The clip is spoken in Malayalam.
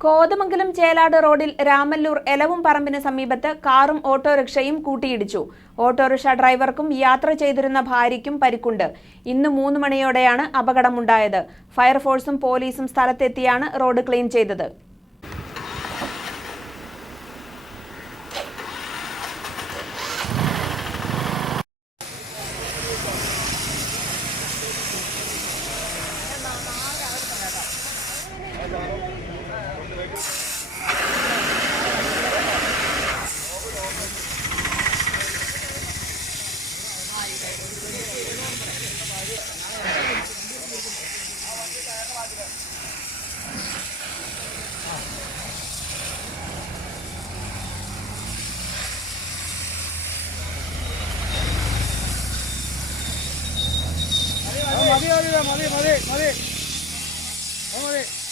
കോതമംഗലം ചേലാട് റോഡിൽ രാമല്ലൂർ എലവും പറമ്പിന് സമീപത്ത് കാറും ഓട്ടോറിക്ഷയും കൂട്ടിയിടിച്ചു. ഓട്ടോറിക്ഷ ഡ്രൈവർക്കും യാത്ര ചെയ്തിരുന്ന ഭാര്യയ്ക്കും പരിക്കുണ്ട്. ഇന്ന് മൂന്ന് മണിയോടെയാണ് അപകടമുണ്ടായത്. ഫയർഫോഴ്സും പോലീസും സ്ഥലത്തെത്തിയാണ് റോഡ് ക്ലീൻ ചെയ്തത്. മതി മതി മതി മതി മതി മതി